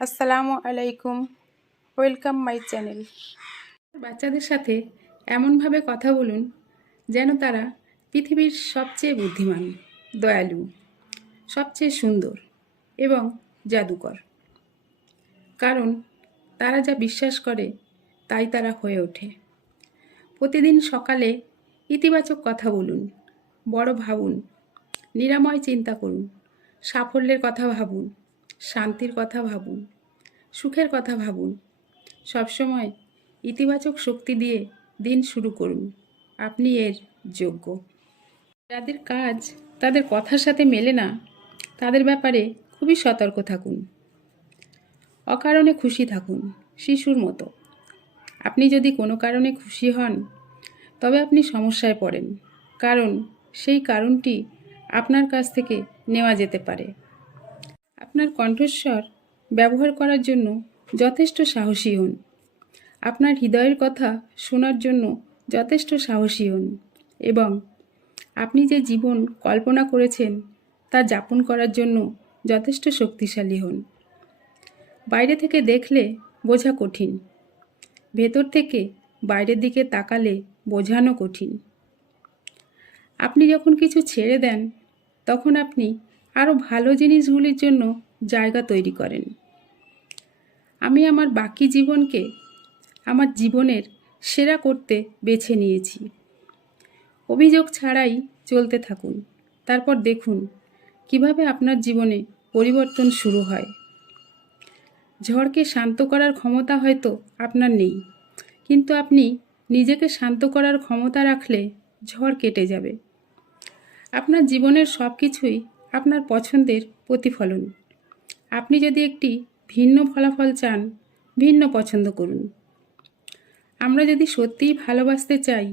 আসসালামু আলাইকুম। Welcome my channel বাচ্চাদের সাথে এমনভাবে কথা বলুন যেন তারা পৃথিবীর সবচেয়ে বুদ্ধিমান, দয়ালু, সবচেয়ে সুন্দর এবং জাদুকর। কারণ তারা যা বিশ্বাস করে তাই তারা হয়ে ওঠে। প্রতিদিন সকালে ইতিবাচক কথা বলুন, বড় ভাবুন, নিরাময় চিন্তা করুন, সাফল্যের কথা ভাবুন শান্তির কথা ভাবুন, সুখের কথা ভাবুন। সবসময় ইতিবাচক শক্তি দিয়ে দিন শুরু করুন, আপনি এর যোগ্য। যাদের কাজ তাদের কথার সাথে মেলে না, তাদের ব্যাপারে খুবই সতর্ক থাকুন। অকারণে খুশি থাকুন, শিশুর মতো। আপনি যদি কোনো কারণে খুশি হন, তবে আপনি সমস্যায় পড়েন, কারণ সেই কারণটি আপনার কাছ থেকে নেওয়া যেতে পারে। আপনার কণ্ঠস্বর ব্যবহার করার জন্য যথেষ্ট সাহসী হন। আপনার হৃদয়ের কথা শোনার জন্য যথেষ্ট সাহসী হন এবং আপনি যে জীবন কল্পনা করেছেন তা যাপন করার জন্য যথেষ্ট শক্তিশালী হন। বাইরে থেকে দেখলে বোঝা কঠিন। ভেতর থেকে বাইরের দিকে তাকালে বোঝানো কঠিন। আপনি যখন কিছু ছেড়ে দেন, তখন আপনি আরও ভালো জিনিসগুলির জন্য জায়গা তৈরি করেন। আমি আমার বাকি জীবনকে আমার জীবনের সেরা করতে বেছে নিয়েছি। অভিযোগ ছাড়াই চলতে থাকুন। তারপর দেখুন কীভাবে আপনার জীবনে পরিবর্তন শুরু হয়। ঝড়কে শান্ত করার ক্ষমতা হয়তো আপনার নেই, কিন্তু আপনি নিজেকে শান্ত করার ক্ষমতা রাখলে ঝড় কেটে যাবে। আপনার জীবনের সব কিছুই আপনার পছন্দের প্রতিফলন। আপনি যদি একটি ভিন্ন ফলাফল চান, ভিন্ন পছন্দ করুন। আমরা যদি সত্যিই ভালোবাসতে চাই,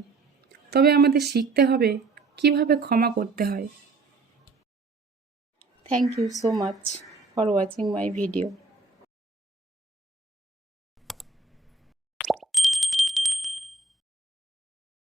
তবে আমাদের শিখতে হবে কীভাবে ক্ষমা করতে হয়। Thank you so much for watching my video